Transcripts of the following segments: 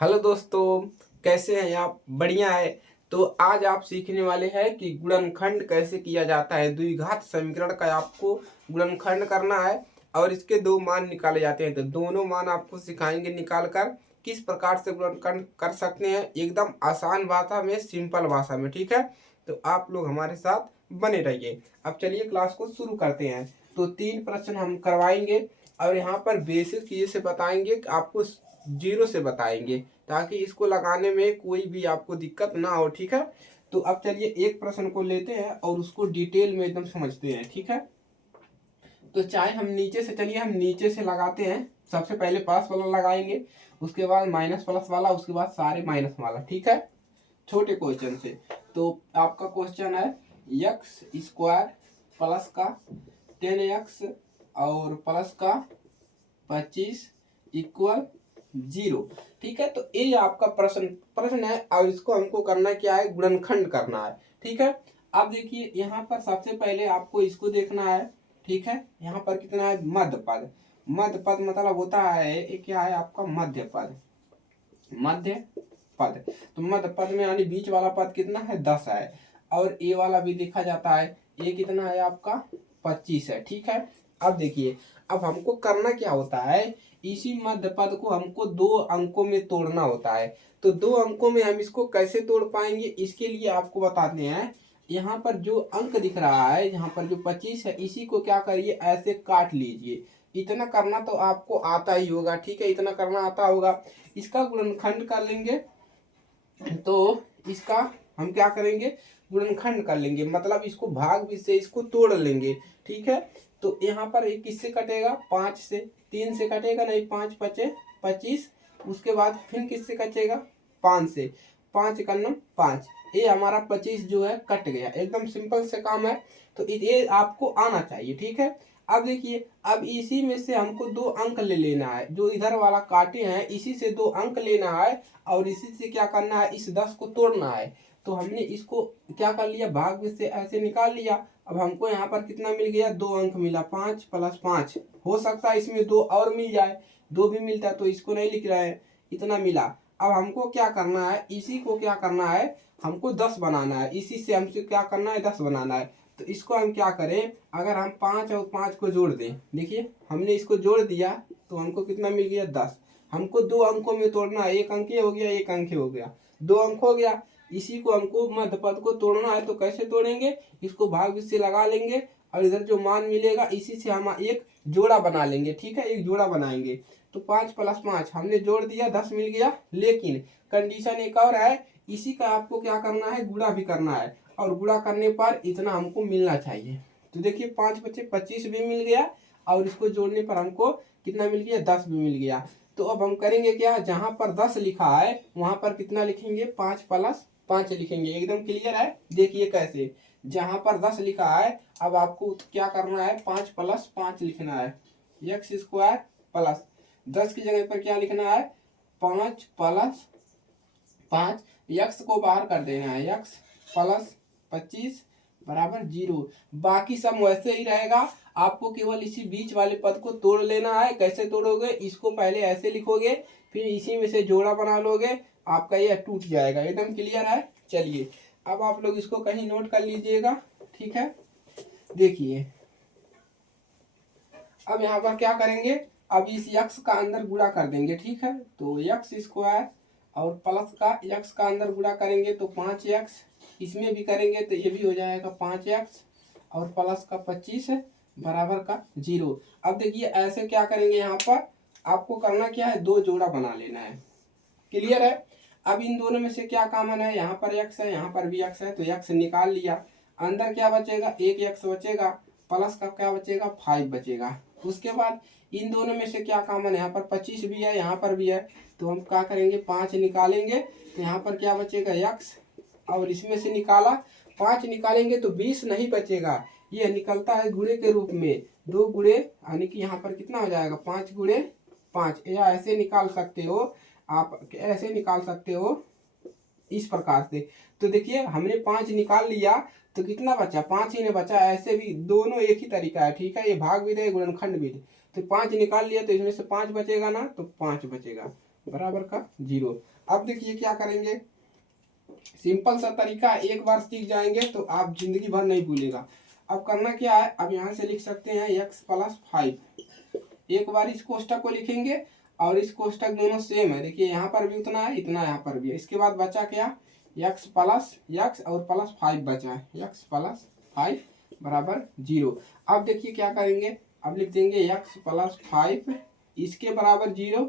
Hello दोस्तों, कैसे हैं आप? बढ़िया है। तो आज आप सीखने वाले हैं कि गुणनखंड कैसे किया जाता है। द्विघात समीकरण का आपको गुणनखंड करना है और इसके दो मान निकाले जाते हैं। तो दोनों मान आपको सिखाएंगे निकाल कर किस प्रकार से गुणनखंड कर सकते हैं, एकदम आसान भाषा में, सिंपल भाषा में। ठीक है, तो आप लोग हमारे साथ बने रहिए। अब चलिए क्लास को शुरू करते हैं। तो 3 प्रश्न हम करवाएंगे और यहाँ पर बेसिक चीज़ से बताएंगे कि आपको जीरो से बताएंगे ताकि इसको लगाने में कोई भी आपको दिक्कत ना हो। ठीक है, तो अब चलिए एक प्रश्न को लेते हैं और उसको डिटेल में एकदम समझते हैं। ठीक है, तो चाहे हम नीचे से, चलिए हम नीचे से लगाते हैं। सबसे पहले प्लस वाला लगाएंगे, उसके बाद माइनस प्लस वाला, उसके बाद सारे माइनस वाला। ठीक है, छोटे क्वेश्चन से। तो आपका क्वेश्चन है एक्स स्क्वायर प्लस का 10x और प्लस का 25 इक्वल 0। ठीक है, तो ये आपका प्रश्न है और इसको हमको करना क्या है, गुणनखंड करना है। ठीक है, अब देखिए यहाँ पर सबसे पहले आपको इसको देखना है। ठीक है, यहाँ पर कितना है, मध्य पद। मध्य पद मतलब होता है ये क्या है आपका, मध्य पद। मध्य पद, तो मध्य पद में यानी बीच वाला पद कितना है, 10 है। और ए वाला भी लिखा जाता है, ये कितना है आपका, 25 है। ठीक है, अब देखिए, अब हमको करना क्या होता है, इसी मध्य पद को हमको 2 अंकों में तोड़ना होता है। तो 2 अंकों में हम इसको कैसे तोड़ पाएंगे, इसके लिए आपको बताते हैं। यहाँ पर जो अंक दिख रहा है, यहाँ पर जो 25 है, इसी को क्या करिए, ऐसे काट लीजिए। इतना करना तो आपको आता ही होगा। ठीक है, इतना करना आता होगा। इसका गुणनखंड कर लेंगे, तो इसका हम क्या करेंगे, गुणनखंड कर लेंगे, मतलब इसको भाग भी से इसको तोड़ लेंगे। ठीक है, तो यहाँ पर एक किससे कटेगा, 5 से। 3 से कटेगा नहीं, 5 पचे 25। उसके बाद फिर किससे कटेगा, 5 से। 5 का 5, ये हमारा 25 जो है कट गया। एकदम सिंपल से काम है, तो ये आपको आना चाहिए। ठीक है, अब देखिए, अब इसी में से हमको 2 अंक ले लेना है। जो इधर वाला काटे हैं इसी से 2 अंक लेना है और इसी से क्या करना है, इस 10 को तोड़ना है। तो हमने इसको क्या कर लिया, भाग में से ऐसे निकाल लिया। अब हमको यहाँ पर कितना मिल गया, 2 अंक मिला, 5 + 5। हो सकता है इसमें 2 और मिल जाए, 2 भी मिलता है तो इसको नहीं लिख रहे हैं, इतना मिला। अब हमको क्या करना है, इसी को क्या करना है, हमको 10 बनाना है। इसी से हमसे क्या करना है, 10 बनाना है। तो इसको हम क्या करें, अगर हम 5 और 5 को जोड़ दें, देखिए हमने इसको जोड़ दिया तो हमको कितना मिल गया, 10। हमको 2 अंकों में तोड़ना है, एक अंक ये हो गया, एक अंक हो गया, 2 अंक हो गया। इसी को हमको मध्य पद को तोड़ना है, तो कैसे तोड़ेंगे, इसको भाग से लगा लेंगे और इधर जो मान मिलेगा इसी से हम एक जोड़ा बना लेंगे। ठीक है, एक जोड़ा बनाएंगे। तो 5 + 5 हमने जोड़ दिया, 10 मिल गया। लेकिन कंडीशन एक और है, इसी का आपको क्या करना है, गुणा भी करना है और गुणा करने पर इतना हमको मिलना चाहिए। तो देखिए 5 बचे 25 भी मिल गया और इसको जोड़ने पर हमको कितना मिल गया, 10 भी मिल गया। तो अब हम करेंगे क्या, जहां पर 10 लिखा है वहां पर कितना लिखेंगे, 5 + 5 लिखेंगे। एकदम क्लियर है, देखिए कैसे, जहां पर 10 लिखा है अब आपको क्या करना है, 5 + 5 लिखना है। x² प्लस 10 की जगह पर क्या लिखना है, 5 + 5। यक्स को बाहर कर देना है, यक्स + 25 = 0। बाकी सब वैसे ही रहेगा, आपको केवल इसी बीच वाले पद को तोड़ लेना है। कैसे तोड़ोगे, इसको पहले ऐसे लिखोगे, फिर इसी में से जोड़ा बना लोगे, आपका ये टूट जाएगा। एकदम क्लियर है। चलिए अब आप लोग इसको कहीं नोट कर लीजिएगा। ठीक है, देखिए अब यहाँ पर क्या करेंगे, अब इस यक्स का अंदर गुणा कर देंगे। ठीक है, तो x² और प्लस का x का अंदर गुणा करेंगे तो 5x, इसमें भी करेंगे तो ये भी हो जाएगा 5x और प्लस का 25 = 0। अब देखिए ऐसे क्या करेंगे, यहाँ पर आपको करना क्या है, 2 जोड़ा बना लेना है। क्लियर है। अब इन दोनों में से क्या कॉमन है, यहाँ पर x है, यहाँ पर भी x है, तो x निकाल लिया। अंदर क्या बचेगा, 1 x बचेगा, प्लस का क्या बचेगा, 5 बचेगा। उसके बाद इन दोनों में से क्या कॉमन है, यहाँ पर 25 भी है, यहाँ पर भी है, तो हम क्या करेंगे, 5 निकालेंगे तो यहाँ पर क्या बचेगा, x, और इसमें से निकाला 5 निकालेंगे तो 20 नहीं बचेगा। ये निकलता है गुणे के रूप में, 2 गुणे, यानी कि यहाँ पर कितना हो जाएगा, 5 × 5। या ऐसे निकाल सकते हो आप, ऐसे निकाल सकते हो इस प्रकार से। तो देखिए हमने 5 निकाल लिया तो कितना बचा, 5 ही ने बचा। ऐसे भी दोनों एक ही तरीका है। ठीक है, ये भाग भी दे, गुणनखंड भी दे। तो 5 निकाल लिया तो इसमें से 5 बचेगा ना, तो 5 बचेगा। बराबर का 0। अब देखिए क्या करेंगे, सिंपल सा तरीका, एक बार सीख जाएंगे तो आप जिंदगी भर नहीं भूलेगा। अब करना क्या है, अब यहाँ से लिख सकते हैं x प्लस 5। एक बार इस कोष्टक को लिखेंगे और इस कोष्टक दोनों सेम है, देखिए यहाँ पर भी उतना है, इतना यहाँ पर भी है। इसके बाद बचा क्या, x प्लस x और प्लस 5 बचा है, x प्लस 5 बराबर 0। अब देखिए क्या करेंगे, अब लिख देंगे x प्लस 5 इसके बराबर 0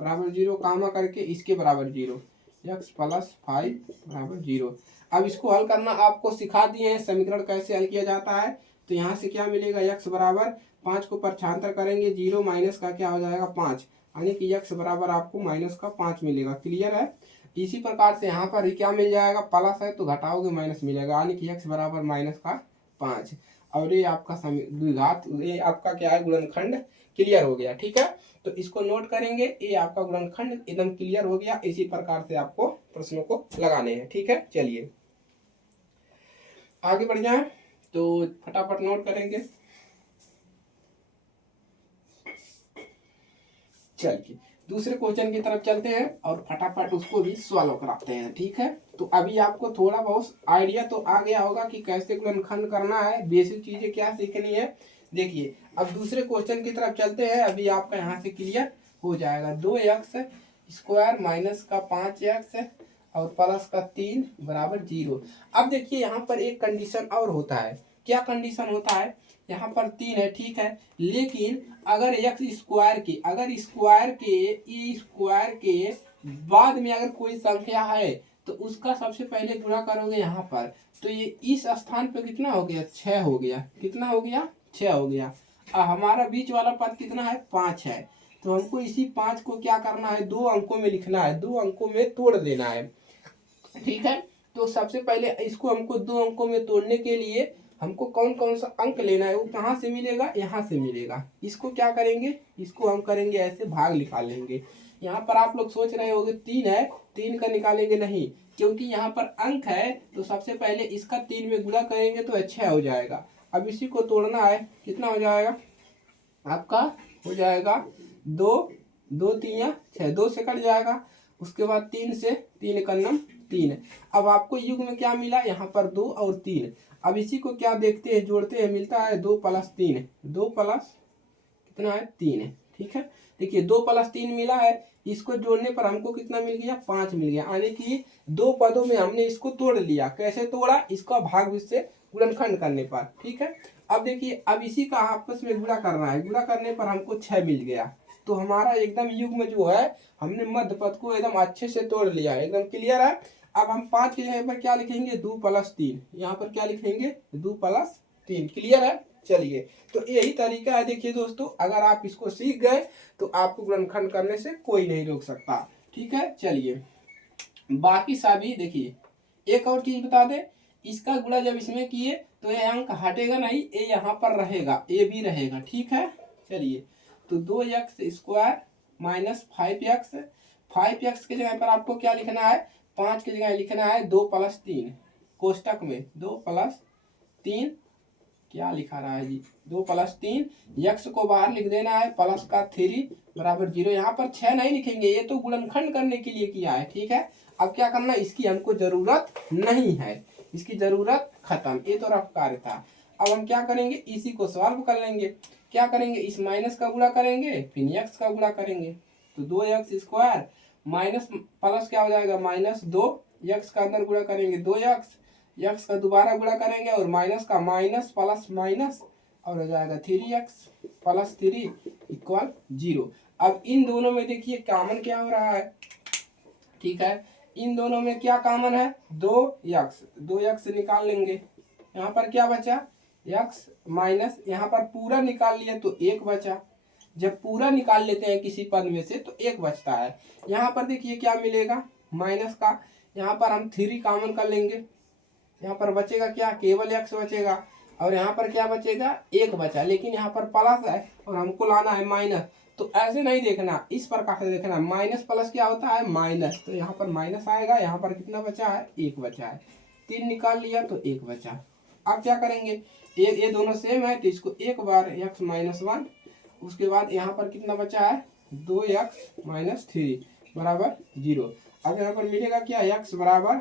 बराबर 0 कामा करके इसके बराबर 0, x प्लस 5 बराबर 0। अब इसको हल करना आपको सिखा दिए हैं, समीकरण कैसे हल किया जाता है। तो यहाँ से क्या मिलेगा, x बराबर 5 को पक्षांतर करेंगे 0 माइनस का क्या हो जाएगा 5, यानी कि x बराबर आपको माइनस का 5 मिलेगा। क्लियर है। इसी प्रकार से यहाँ पर क्या मिल जाएगा, प्लस है तो घटाओगे माइनस मिलेगा, यानी कि x बराबर माइनस का 5। और ये आपका द्विघात, ये आपका क्या है, गुणनखंड क्लियर हो गया। ठीक है, तो इसको नोट करेंगे, ये आपका गुणनखंड एकदम क्लियर हो गया। इसी प्रकार से आपको प्रश्नों को लगाने हैं। ठीक है, चलिए आगे बढ़ जाए, तो फटाफट नोट करेंगे। चलिए दूसरे क्वेश्चन की तरफ चलते हैं और फटाफट उसको भी सॉल्व कराते हैं। ठीक है, तो अभी आपको थोड़ा बहुत आइडिया तो आ गया होगा कि कैसे गुणनखंड करना है, बेसिक चीजें क्या सीखनी है। देखिए अब दूसरे क्वेश्चन की तरफ चलते हैं, अभी आपका यहाँ से क्लियर हो जाएगा। 2x स्क्वायर माइनस का 5x और प्लस का 3 बराबर 0। अब देखिए यहाँ पर एक कंडीशन और होता है, क्या कंडीशन होता है, यहाँ पर 3 है ठीक है, लेकिन अगर x स्क्वायर के, अगर स्क्वायर के बाद में अगर कोई संख्या है तो उसका सबसे पहले गुणा करोगे यहाँ पर, तो ये इस स्थान पे कितना हो गया, 6 हो गया। कितना हो गया, 6 हो गया। हमारा बीच वाला पद कितना है, 5 है। तो हमको इसी 5 को क्या करना है, 2 अंकों में लिखना है, 2 अंकों में तोड़ देना है। ठीक है, तो सबसे पहले इसको हमको 2 अंकों में तोड़ने के लिए हमको कौन कौन सा अंक लेना है, वो कहाँ से मिलेगा, यहाँ से मिलेगा। इसको क्या करेंगे, इसको हम करेंगे ऐसे, भाग निकालेंगे। यहाँ पर आप लोग सोच रहे होंगे 3 है, 3 का निकालेंगे नहीं, क्योंकि यहाँ पर अंक है तो सबसे पहले इसका 3 में गुणा करेंगे तो 6 हो जाएगा। अब इसी को तोड़ना है, कितना हो जाएगा आपका, हो जाएगा 2 2 3 6, 2 से कट जाएगा। उसके बाद 3 से 3 का नम 3। अब आपको युग में क्या मिला, यहाँ पर 2 और 3। अब इसी को क्या देखते हैं, जोड़ते हैं, मिलता है 2 प्लस 3, 2 प्लस कितना है 3 है। ठीक है, देखिए 2 प्लस 3 मिला है, इसको जोड़ने पर हमको कितना मिल गया, 5 मिल गया। यानी कि 2 पदों में हमने इसको तोड़ लिया। कैसे तोड़ा, इसका भाग से गुणनखंड करने पर। ठीक है, अब देखिए अब इसी का आपस में गुणा करना है, गुणा करने पर हमको 6 मिल गया। तो हमारा एकदम युग में जो है, हमने मध्य पद को एकदम अच्छे से तोड़ लिया, एकदम क्लियर है। अब हम 5 के जगह पर क्या लिखेंगे, 2 प्लस 3, यहाँ पर क्या लिखेंगे, 2 प्लस 3। क्लियर है। चलिए, तो यही तरीका है। देखिए दोस्तों, अगर आप इसको सीख गए तो आपको गुणनखंड करने से कोई नहीं रोक सकता। ठीक है, चलिए बाकी सभी देखिए, एक और चीज बता दें, इसका गुणा जब इसमें किए तो ये अंक हटेगा नहीं, ये यहाँ पर रहेगा, ये भी रहेगा। ठीक है, चलिए तो 2x square minus 5x, 5x के जगह पर आपको क्या लिखना है, 5 के जगह लिखना है 2 प्लस 3, कोष्टक में 2 प्लस 3, क्या लिखा रहा है जी, 2 प्लस 3, x को बाहर लिख देना है, प्लस का 3 बराबर 0। यहाँ पर 6 नहीं लिखेंगे, ये तो गुणनखंड करने के लिए किया है। ठीक है, अब क्या करना, इसकी हमको जरूरत नहीं है, इसकी जरूरत खत्म, ये तो रफ कार्य था। अब हम क्या करेंगे, इसी को सॉल्व कर लेंगे। क्या करेंगे, इस माइनस का गुणा करेंगे, फिर x का गुणा करेंगे, तो 2x स्क्वायर माइनस प्लस क्या हो जाएगा, माइनस 2, x का अंदर गुणा करेंगे 2x, x का दोबारा गुणा करेंगे और माइनस का माइनस प्लस माइनस, और हो जाएगा 3x प्लस 3 इक्वल 0। अब इन दोनों में देखिए कॉमन क्या हो रहा है। ठीक है, इन दोनों में क्या कॉमन है, 2x निकाल लेंगे। यहाँ पर क्या बचा, x माइनस, यहाँ पर पूरा निकाल लिया तो 1 बचा। जब पूरा निकाल लेते हैं किसी पद में से तो 1 बचता है। यहाँ पर देखिए क्या मिलेगा, माइनस का, यहाँ पर हम 3 कॉमन कर लेंगे, यहाँ पर बचेगा क्या, केवल x बचेगा। और यहाँ पर क्या बचेगा, 1 बचा, लेकिन यहाँ पर प्लस है और हमको लाना है माइनस। तो ऐसे नहीं देखना, इस प्रकार से देखना, माइनस प्लस क्या होता है, माइनस। तो यहाँ पर माइनस आएगा, यहाँ पर कितना बचा है, 1 बचा है। 3 निकाल लिया तो 1 बचा। अब क्या करेंगे, ये दोनों सेम है तो इसको एक बार x माइनस 1, उसके बाद यहाँ पर कितना बचा है, 2x माइनस 3, बराबर 0। अब यहाँ पर मिलेगा क्या, x बराबर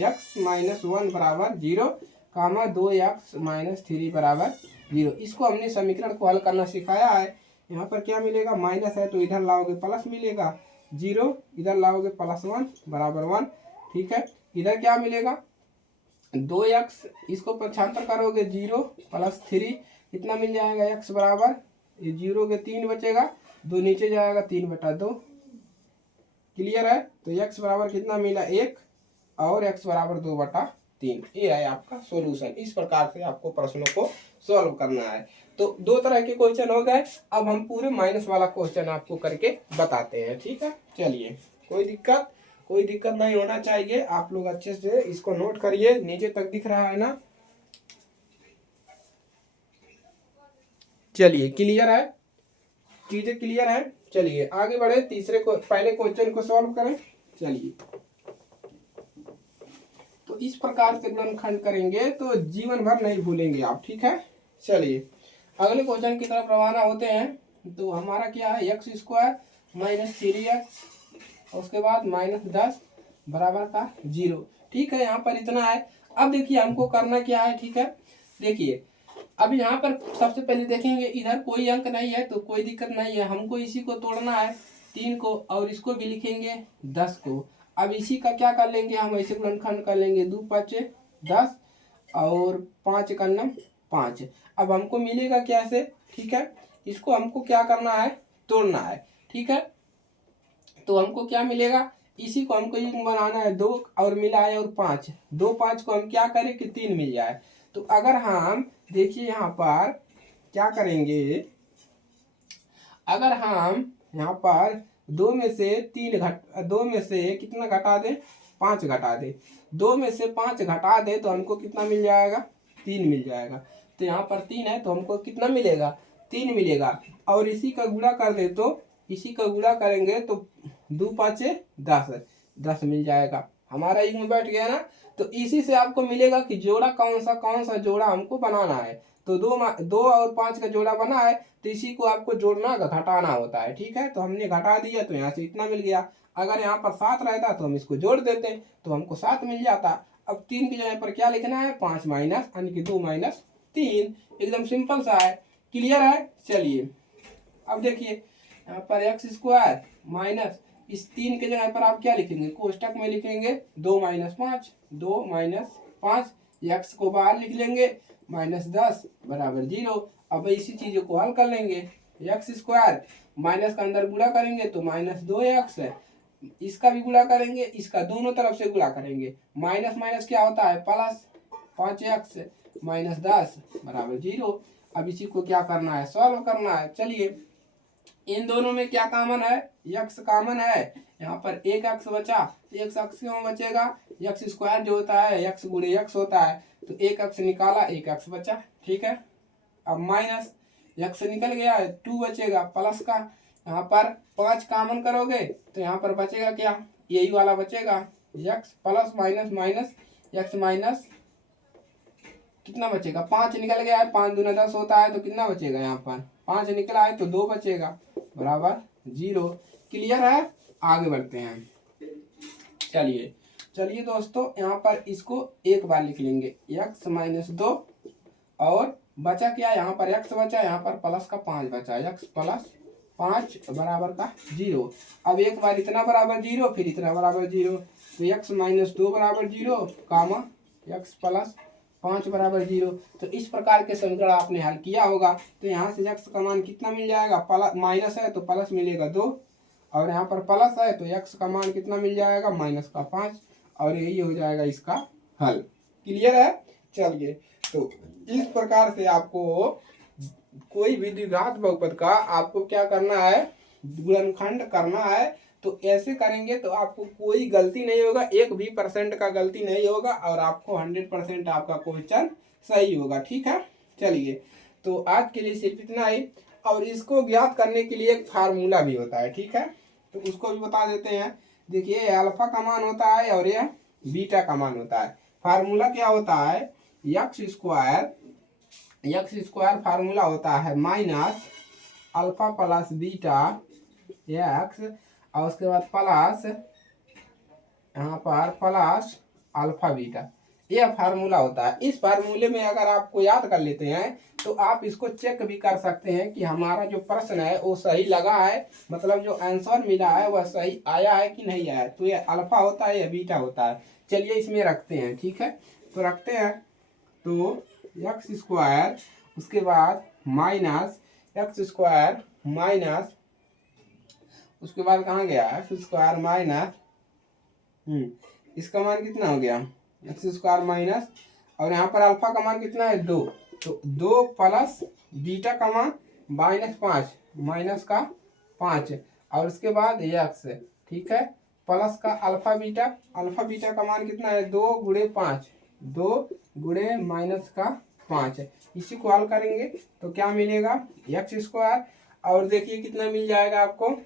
x माइनस 1 बराबर 0 कामा 2x माइनस 3 बराबर 0। इसको हमने समीकरण को हल करना सिखाया है। यहाँ पर क्या मिलेगा, माइनस है तो इधर लाओगे प्लस मिलेगा, 0 इधर लाओगे +1 बराबर 1। ठीक है, इधर क्या मिलेगा 2x, इसको पक्षांतर करोगे 0 + 3 कितना मिल जाएगा, x बराबर ये 0 के 3 बचेगा, 2 नीचे जाएगा 3/2। क्लियर है, तो x बराबर कितना मिला 1 और x बराबर 2/3। ये है आपका सॉल्यूशन। इस प्रकार से आपको प्रश्नों को सॉल्व करना है। तो 2 तरह के क्वेश्चन हो गए। अब हम पूरे माइनस वाला क्वेश्चन आपको करके बताते हैं। ठीक है, चलिए, कोई दिक्कत नहीं होना चाहिए। आप लोग अच्छे से इसको नोट करिए, नीचे तक दिख रहा है ना। चलिए, क्लियर है, चीजें क्लियर है। चलिए आगे बढ़े, पहले क्वेश्चन को सॉल्व करें। चलिए, तो इस प्रकार से गुणनखंड करेंगे तो जीवन भर नहीं भूलेंगे आप। ठीक है, चलिए अगले क्वेश्चन की तरफ रवाना होते हैं। तो हमारा क्या है, x² माइनस 3x, उसके बाद -10 बराबर का 0। ठीक है, यहाँ पर इतना है। अब देखिए हमको करना क्या है। ठीक है, देखिए अब यहाँ पर सबसे पहले देखेंगे, इधर कोई अंक नहीं है तो कोई दिक्कत नहीं है, हमको इसी को तोड़ना है 3 को, और इसको भी लिखेंगे 10 को। अब इसी का क्या कर लेंगे, हम ऐसे गुणनखंड कर लेंगे, 2 × 5 = 10 और 5 × 9 = 5। अब हमको मिलेगा कैसे, ठीक है, इसको हमको क्या करना है, तोड़ना है। ठीक है, तो हमको क्या मिलेगा, इसी को हमको युग्म बनाना है 2 और मिला है और 5, 2 5 को हम क्या करें कि 3 मिल जाए। तो अगर हम देखिए यहाँ पर क्या करेंगे, अगर हम यहाँ पर 2 में से कितना घटा दें, 5 घटा दे, 2 में से 5 घटा दे तो हमको कितना मिल जाएगा, 3 मिल जाएगा। तो यहाँ पर 3 है तो हमको कितना मिलेगा, 3 मिलेगा। और इसी का गुणा कर दे तो इसी का गुणा करेंगे तो 2 × 5 = 10 मिल जाएगा। हमारा युग्म बैठ गया ना। तो इसी से आपको मिलेगा कि जोड़ा कौन सा जोड़ा हमको बनाना है। तो 2 और 5 का जोड़ा बना है तो इसी को आपको जोड़ना घटाना होता है। ठीक है, तो हमने घटा दिया तो यहाँ से इतना मिल गया। अगर यहाँ पर 7 रहता तो हम इसको जोड़ देते तो हमको 7 मिल जाता। अब 3 की जगह पर क्या लिखना है, 5 माइनस यानी कि 2 माइनस 3। एकदम सिंपल सा है। क्लियर है, चलिए अब देखिए यहाँ पर x² माइनस इस 3 के जगह पर आप क्या लिखेंगे, कोष्टक में लिखेंगे 2 - 5, 2 - 5, x को बाहर लिख लेंगे -10 बराबर 0। अब इसी चीज़ों को हल कर लेंगे, x² माइनस का अंदर गुणा करेंगे तो -2x, इसका भी गुणा करेंगे, इसका दोनों तरफ से गुणा करेंगे, माइनस माइनस क्या होता है प्लस, 5x -10 बराबर 0। अब इसी को क्या करना है, सॉल्व करना है। चलिए इन दोनों में क्या कॉमन है, x कॉमन है, यहाँ पर एक x बचा, एक x क्यों बचेगा, x² जो होता है x × x होता है, तो एक x निकाला, एक x बचा। ठीक है, अब माइनस x निकल गया है, 2 बचेगा, प्लस का यहाँ पर 5 कॉमन करोगे तो यहाँ पर बचेगा क्या, यही वाला बचेगा, x plus minus minus x minus कितना बचेगा, 5 निकल गया है, 5 दूना 10 होता है तो कितना बचेगा, यहाँ पर 5 निकला है तो 2 बचेगा बराबर 0। क्लियर है, आगे बढ़ते हैं। चलिए दोस्तों, यहाँ पर इसको एक बार लिख लेंगे, x - 2 और बचा क्या, यहाँ पर x बचा, यहाँ पर प्लस का 5 बचा, x + 5 बराबर का 0। अब एक बार इतना बराबर 0, फिर इतना बराबर 0, तो x - 2 बराबर 0 कामा x + 5 बराबर 0। तो इस प्रकार के समीकरण आपने हल किया होगा। तो यहाँ से x का मान कितना मिल जाएगा, माइनस है तो प्लस मिलेगा 2, और यहाँ पर प्लस है तो x का मान कितना मिल जाएगा, -5, और यही हो जाएगा इसका हल। क्लियर है, चलिए तो इस प्रकार से आपको कोई भी द्विघात बहुपद का आपको क्या करना है, गुणनखंड करना है। तो ऐसे करेंगे तो आपको कोई गलती नहीं होगा, 1 भी % का गलती नहीं होगा, और आपको 100% आपका क्वेश्चन सही होगा। ठीक है, चलिए तो आज के लिए सिर्फ इतना ही। और इसको ज्ञात करने के लिए एक फार्मूला भी होता है। ठीक है, तो उसको भी बता देते हैं। देखिए अल्फा का मान होता है और यह बीटा का मान होता है। फार्मूला क्या होता है, x² फार्मूला होता है -α + β x, और उसके बाद प्लस यहाँ पर प्लस अल्फा बीटा, यह फार्मूला होता है। इस फार्मूले में अगर आपको याद कर लेते हैं तो आप इसको चेक भी कर सकते हैं कि हमारा जो प्रश्न है वो सही लगा है, मतलब जो आंसर मिला है वह सही आया है कि नहीं आया। तो ये अल्फा होता है या बीटा होता है। चलिए इसमें रखते हैं, ठीक है। तो रखते हैं, तो एक्स स्क्वायर उसके बाद माइनस एक्स स्क्वायर माइनस उसके बाद कहाँ गया एक्स स्क्वायर माइनस इसका मान कितना हो गया एक्स स्क्वायर माइनस, और यहाँ पर अल्फा का मान कितना है 2, तो 2 प्लस बीटा का मान -5 माइनस का 5, और उसके बाद एक्स, ठीक है, प्लस का अल्फा बीटा का मान कितना है 2 गुणे 5, 2 गुणे माइनस का 5। इसी को हल करेंगे तो क्या मिलेगा एक्स स्क्वायर, और देखिए कितना मिल जाएगा आपको,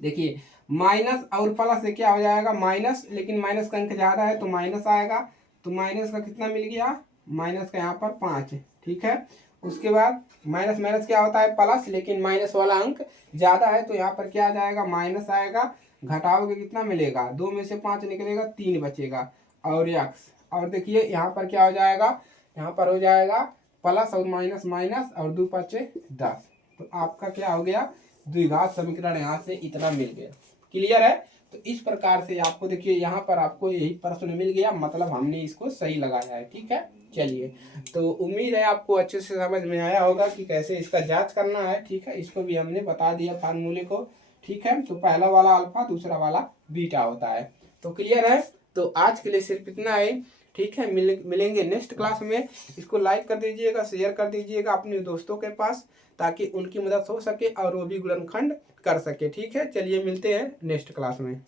देखिए माइनस और प्लस से क्या हो जाएगा माइनस, लेकिन माइनस का अंक ज़्यादा है तो माइनस आएगा, तो माइनस का कितना मिल गया, माइनस का यहाँ पर 5, ठीक है। उसके बाद माइनस माइनस क्या होता है प्लस, लेकिन माइनस वाला अंक ज़्यादा है तो यहाँ पर क्या आ जाएगा माइनस आएगा, घटाओगे कितना मिलेगा 2 में से 5 निकलेगा 3 बचेगा, और एक्स, और देखिए यहाँ पर क्या हो जाएगा, यहाँ पर हो जाएगा प्लस और माइनस माइनस और 2 5 10, तो आपका क्या हो गया द्विघात समीकरण यहाँ से इतना मिल गया। क्लियर है। तो इस प्रकार से आपको देखिए यहाँ पर आपको यही प्रश्न मिल गया, मतलब हमने इसको सही लगाया है, ठीक है। चलिए, तो उम्मीद है आपको अच्छे से समझ में आया होगा कि कैसे इसका जांच करना है, ठीक है। इसको भी हमने बता दिया फार्मूले को, ठीक है। तो पहला वाला अल्फा दूसरा वाला बीटा होता है। तो क्लियर है। तो आज के लिए सिर्फ इतना है, ठीक है। मिलेंगे नेक्स्ट क्लास में। इसको लाइक कर दीजिएगा, शेयर कर दीजिएगा अपने दोस्तों के पास, ताकि उनकी मदद हो सके और वो भी गुणनखंड कर सके, ठीक है। चलिए मिलते हैं नेक्स्ट क्लास में।